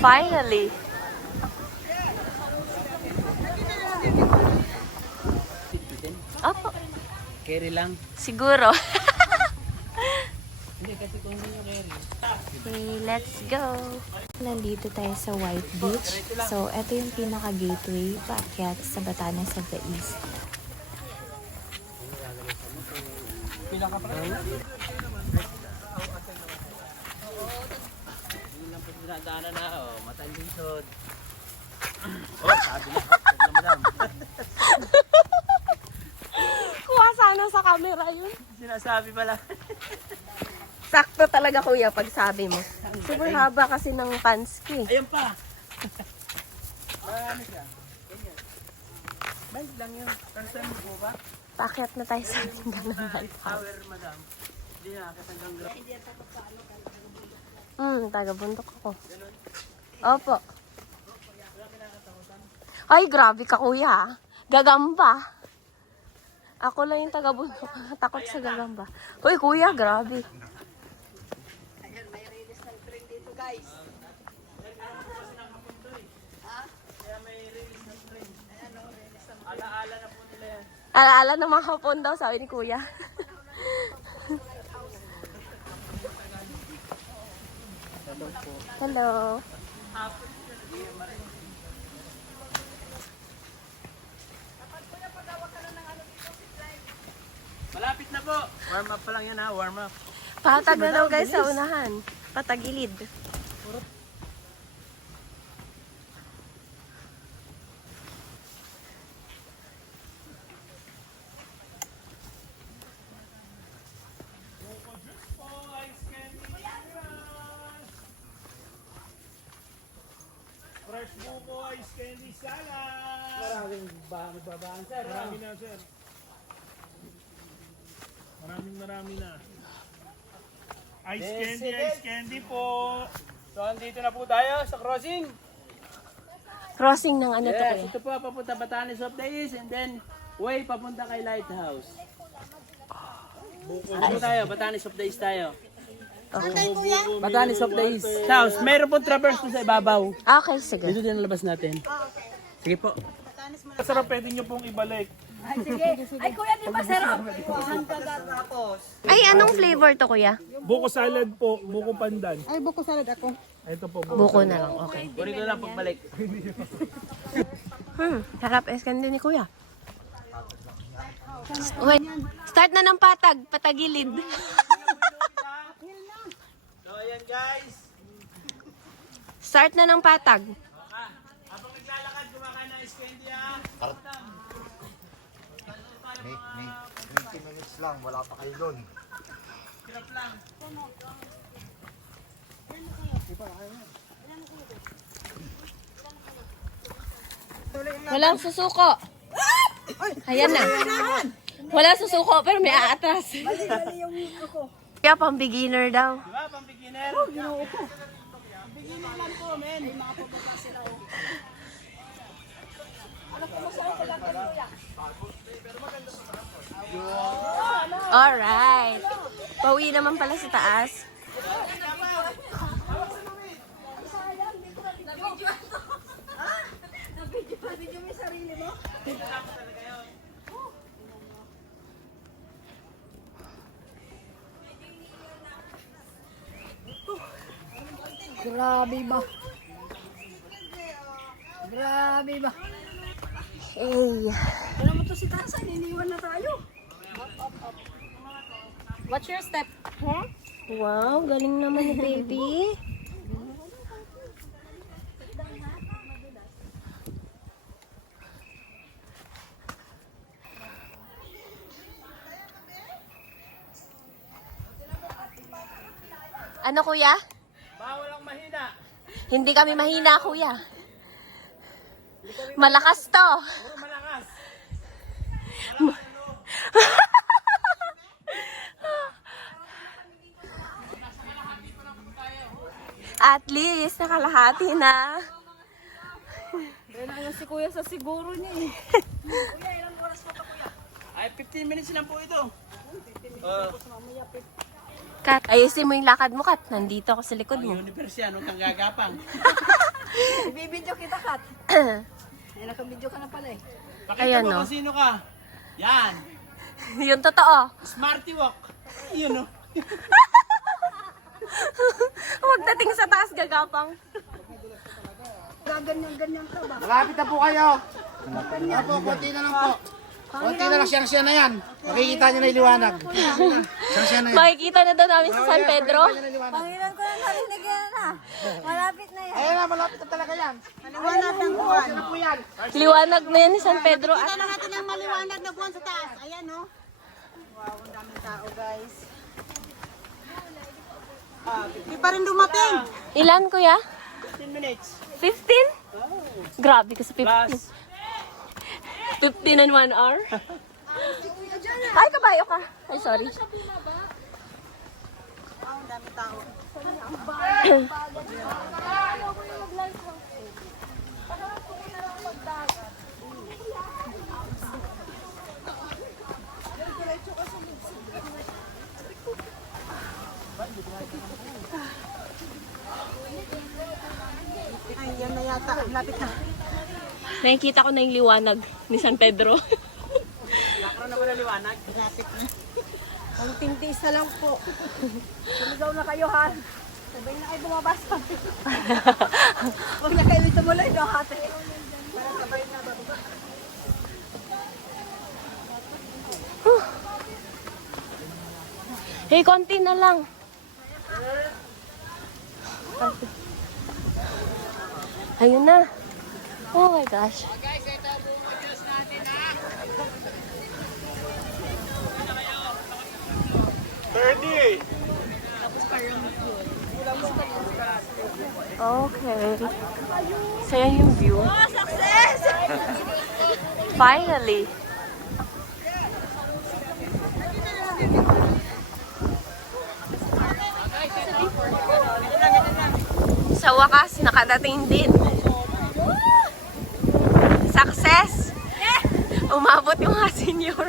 Finally. Opo. Carry lang. Siguro. Hindi, kasi kung hindi nyo carry. Okay, let's go. Nandito tayo sa White Beach. So, ito yung pinaka-gateway paakyat sa Batanes of the East. Pila ka pa rin? Hindi lang po dinadaanan na, oh. Matanding sod. Oh, sabi na. Sabi na, madam. Kuha sana sa camera yun. Sinasabi pala. Sakto talaga kuya pag sabi mo. Super haba kasi ng pants ko eh. Ayun pa. Marami siya. Ganyan. Bike lang yun. First time mo ba? Paakyat na tayo sa ating ganang Tower, madam. Hindi na, kasi hanggang ground. Taga-bundok ako. Opo. Ay, grabe ka kuya. Gagamba. Ako lang yung taga-bundok. Takot sa gagamba. Uy, kuya, grabe. Ayan, may release ng train dito, guys. Alaala na po nila yan. Alaala ng mga hapon daw, sabi ni kuya. Hello. Malapit na po. Warm up pa lang yan ha, warm up. Patag na daw guys sa unahan. Patagilid. Fresh buko, ice candy salad. Maraming babaan sir. Marami na, sir. Marami na. Ice candy po. So, andito na po tayo sa crossing. Crossing ng ano to Yes, kuya? ito po papunta Batanes of the East and then way papunta kay Lighthouse. Ano tayo? Batanes of the East tayo. Batanes of the East. House, mayroon po traverse po sa ibabaw. Okay, sige. Dito din nalabas natin. Sige po. Sarap, pwede nyo pong ibalik. Ay, kuya, di ba sarap? Ay, anong flavor to kuya? Buko salad po, buko pandan. Ay, buko salad ako. Ito po, Buko na lang, okay. Kunin ko lang pagbalik. Sarap eskan din ni kuya. Wait, start na ng patag, patagilid. So, ayan guys. Start na ng patag. Habang naglalakad, kumakain ng ice candy ha. May 20 minutes lang, wala pa kayo doon. Hirap lang. Walang susuko. Ayan na. Walang susuko pero may aatras. Kaya pang beginner daw. Di ba? Pang beginner. Beginner lang po, men. Ay, mga pupunta sila. Alright. Pauwi naman pala sa taas. Grabe ba? Grabe ba? Hey. Alam mo to si Tarzan, iniwan na tayo. What's your step? Huh? Wow, galing naman ni baby. Ano kuya? Bawal ang mahina. Hindi kami mahina kuya. Malakas to. Puro malakas. At least, nakalahati na. Kaya si kuya sa siguro niya eh. Ay, 15 minutes lang po ito. Kat, ayusin mo yung lakad mo, Kat. Nandito ako sa likod mo. Universe yan, huwag kang gagapang. Ibibidyo kita, Kat. Ay, nakabidyo ka na pala eh. Pakita Ayan, mo no? kung sino ka. Yan. Yung totoo. Smarty walk. Yun, no? Huwag dating sa taas, gagapang. Gaganyan-ganyan ka ba? Malapit na po kayo. Opo, konti na lang po. Konti na lang, siyang-siya na yan. Makikita nyo na yung liwanag. Siyang-siya na yan. Makikita na daw namin sa San Pedro. Pangilan ko na narinig yan ah. Malapit na yan. Ayan na, malapit na talaga yan. Maliwanag ng buwan. Ano po yan? Liwanag na yan ni San Pedro. Kita na natin ang maliwanag na buwan sa taas. Ayan oh. Wow, ang daming tao guys. Di pa rin dumating. Ilan, kuya? 10 minutes. 15? Grabe ka sa 15. Plus. 15 and 1 hour? Ay, kabayo ka. Ay, sorry. Wow, ang daming tao. Ay, yan na yata. Lapit na. Nakikita ko na yung liwanag ni San Pedro. Nakro na wala liwanag. Lapit na. Ang tingtis na lang po. Sumigaw na kayo ha. Sabay na kayo bumabasa. Huwag na kayo tumuloy no hate. Para sabay na bababa. Hey, konti na lang. Ayun na. Oh my gosh. Okay. So, yan yung view. Oh, success! Finally. Sa wakas, nakadating din. Success! Umabot yung mga senior.